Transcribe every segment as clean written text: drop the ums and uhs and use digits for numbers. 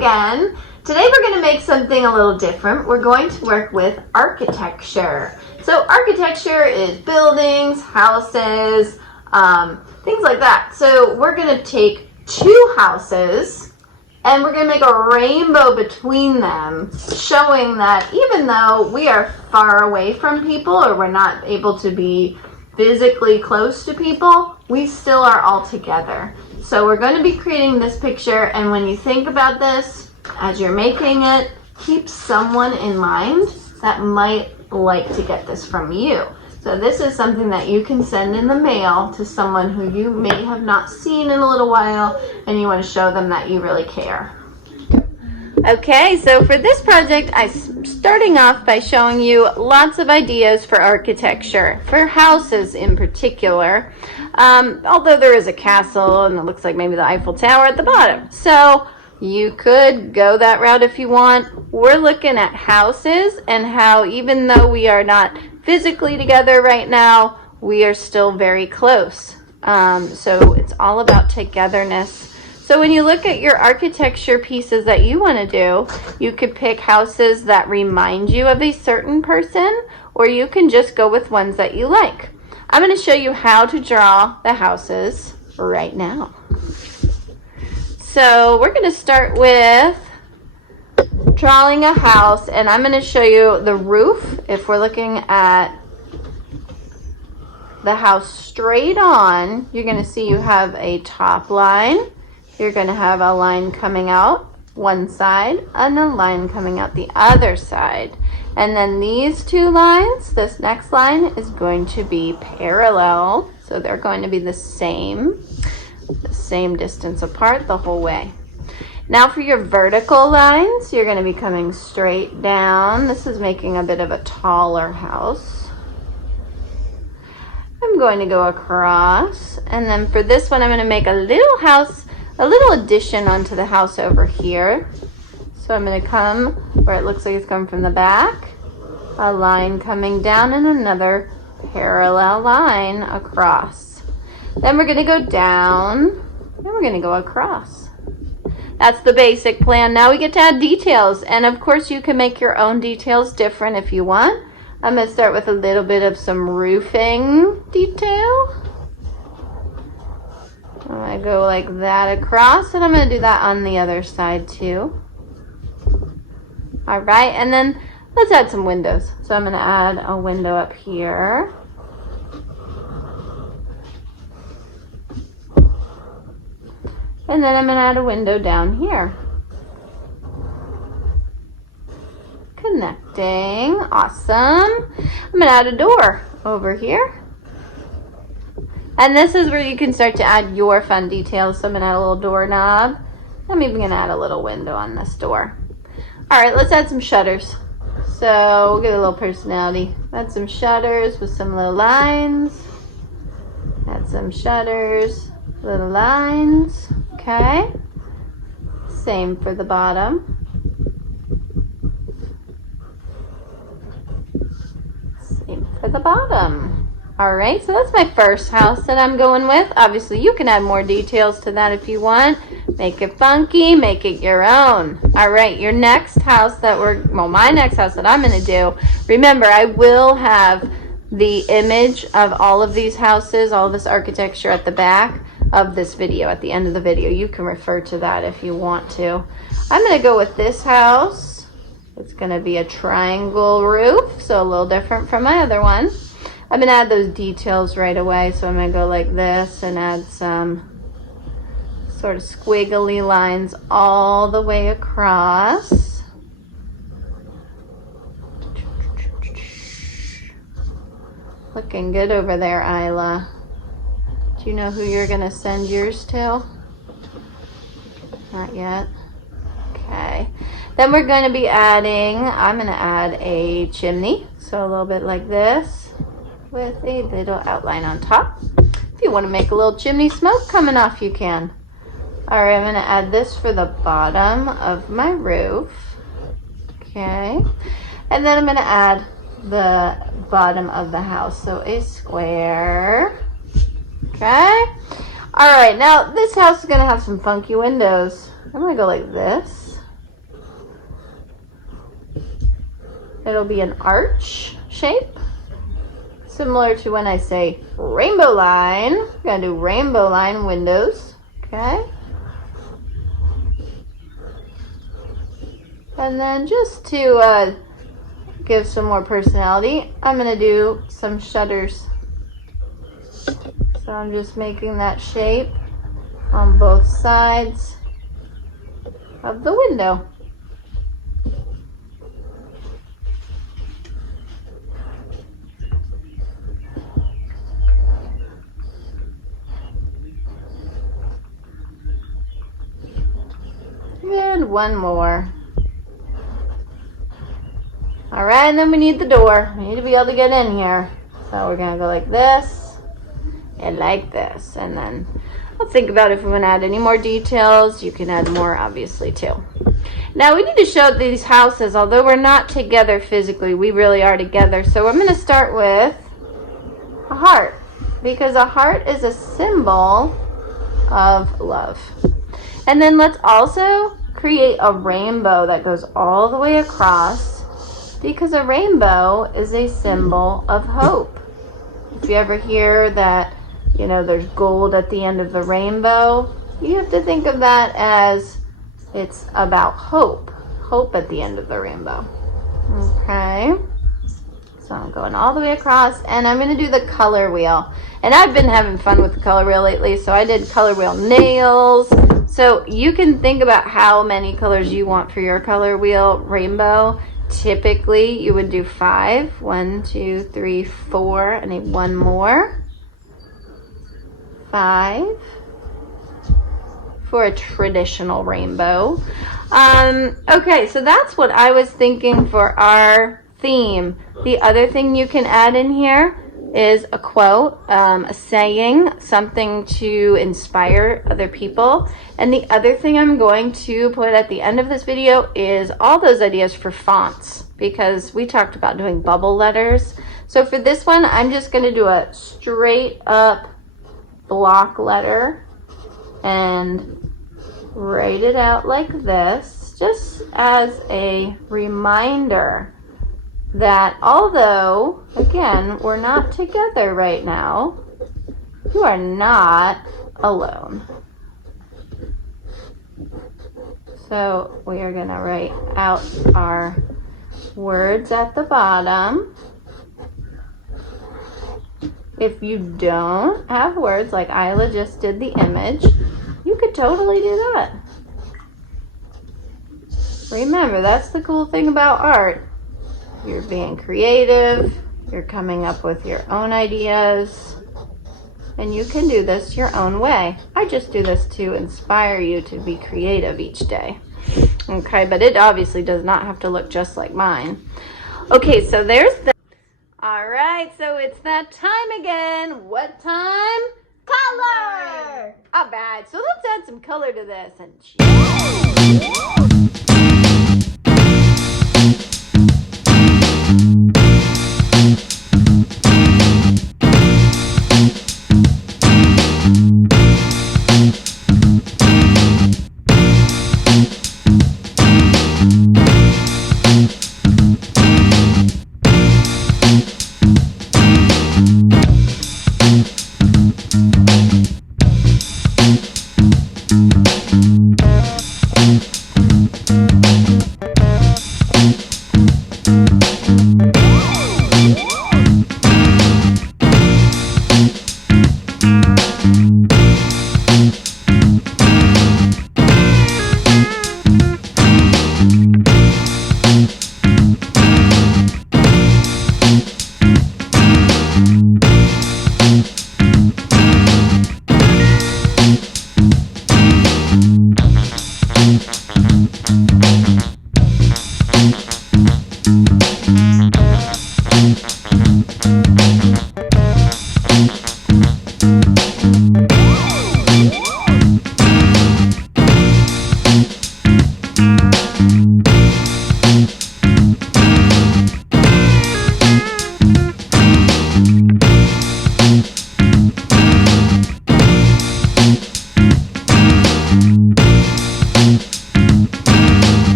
again. Today we're going to make something a little different. We're going to work with architecture. So architecture is buildings, houses, things like that. So we're going to take two houses and we're going to make a rainbow between them, showing that even though we are far away from people or we're not able to be physically close to people, we still are all together. So we're going to be creating this picture, and when you think about this, as you're making it, keep someone in mind that might like to get this from you. So this is something that you can send in the mail to someone who you may have not seen in a little while, and you want to show them that you really care. Okay, so for this project, I'm starting off by showing you lots of ideas for architecture, for houses in particular, although there is a castle and it looks like maybe the Eiffel Tower at the bottom. So you could go that route if you want. We're looking at houses and how even though we are not physically together right now, we are still very close. So it's all about togetherness. So when you look at your architecture pieces that you want to do, you could pick houses that remind you of a certain person, or you can just go with ones that you like. I'm going to show you how to draw the houses right now. So we're going to start with drawing a house, and I'm going to show you the roof. If we're looking at the house straight on, you're going to see you have a top line. You're going to have a line coming out one side and a line coming out the other side. And then these two lines, this next line is going to be parallel. So they're going to be the same distance apart the whole way. Now for your vertical lines, you're going to be coming straight down. This is making a bit of a taller house. I'm going to go across. And then for this one, I'm going to make a little house, a little addition onto the house over here. So I'm going to come where it looks like it's coming from the back, a line coming down and another parallel line across. Then we're going to go down and we're going to go across. That's the basic plan. Now we get to add details, and of course you can make your own details different if you want. I'm going to start with a little bit of some roofing detail. I'm going to go like that across, and I'm going to do that on the other side too. All right, and then let's add some windows. So I'm going to add a window up here. And then I'm going to add a window down here. Connecting, awesome. I'm going to add a door over here. And this is where you can start to add your fun details. So I'm going to add a little doorknob. I'm even going to add a little window on this door. All right, let's add some shutters. So we'll get a little personality. Add some shutters with some little lines. Add some shutters, little lines. Okay. Same for the bottom. Same for the bottom. All right, so that's my first house that I'm going with. Obviously, you can add more details to that if you want. Make it funky, make it your own. All right, your next house my next house that I'm going to do, remember, I will have the image of all of these houses, all of this architecture at the back of this video, at the end of the video. You can refer to that if you want to. I'm going to go with this house. It's going to be a triangle roof, so a little different from my other one. I'm going to add those details right away, so I'm going to go like this and add some sort of squiggly lines all the way across. Looking good over there, Isla. Do you know who you're going to send yours to? Not yet. Okay. Then we're going to be adding, I'm going to add a chimney, so a little bit like this, with a little outline on top. If you want to make a little chimney smoke coming off, you can. All right, I'm going to add this for the bottom of my roof. Okay. And then I'm going to add the bottom of the house, so a square. Okay. All right, now this house is going to have some funky windows. I'm going to go like this. It'll be an arch shape, similar to when I say rainbow line. I'm gonna do rainbow line windows, okay? And then just to give some more personality, I'm gonna do some shutters. So I'm just making that shape on both sides of the window. And one more. All right, and then we need the door. We need to be able to get in here. So we're gonna go like this and like this. And then let's think about if we want to add any more details. You can add more, obviously, too. Now we need to show these houses, although we're not together physically, we really are together. So I'm gonna start with a heart, because a heart is a symbol of love. And then let's also create a rainbow that goes all the way across, because a rainbow is a symbol of hope. If you ever hear that, you know, there's gold at the end of the rainbow, you have to think of that as it's about hope. Hope at the end of the rainbow. Okay. So I'm going all the way across, and I'm going to do the color wheel. And I've been having fun with the color wheel lately, so I did color wheel nails. So you can think about how many colors you want for your color wheel rainbow. Typically, you would do 5. 1, 2, 3, 4. I need one more. 5 for a traditional rainbow. Okay, so that's what I was thinking for our theme. The other thing you can add in here is a quote, a saying, something to inspire other people. And the other thing I'm going to put at the end of this video is all those ideas for fonts, because we talked about doing bubble letters. So for this one, I'm just going to do a straight up block letter and write it out like this, just as a reminder that although, again, we're not together right now, you are not alone. So we are going to write out our words at the bottom. If you don't have words, like Isla just did the image, you could totally do that. Remember, that's the cool thing about art. You're being creative, you're coming up with your own ideas, and you can do this your own way. I just do this to inspire you to be creative each day. Okay, but it obviously does not have to look just like mine. Okay, so there's the... All right, so it's that time again. What time? Color! All right, so let's add some color to this. And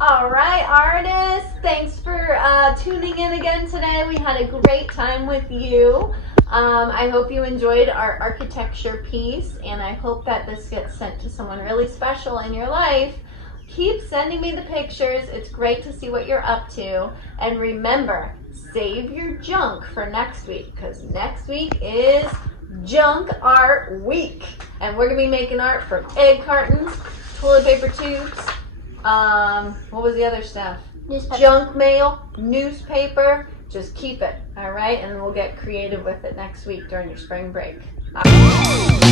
All right, artists, thanks for tuning in again today. We had a great time with you. I hope you enjoyed our architecture piece, and I hope that this gets sent to someone really special in your life. Keep sending me the pictures. It's great to see what you're up to. And remember, save your junk for next week, because next week is Junk Art Week. And we're going to be making art from egg cartons, toilet paper tubes, what was the other stuff? Newspaper. Junk mail, newspaper. Just keep it, all right? And we'll get creative with it next week during your spring break. All right.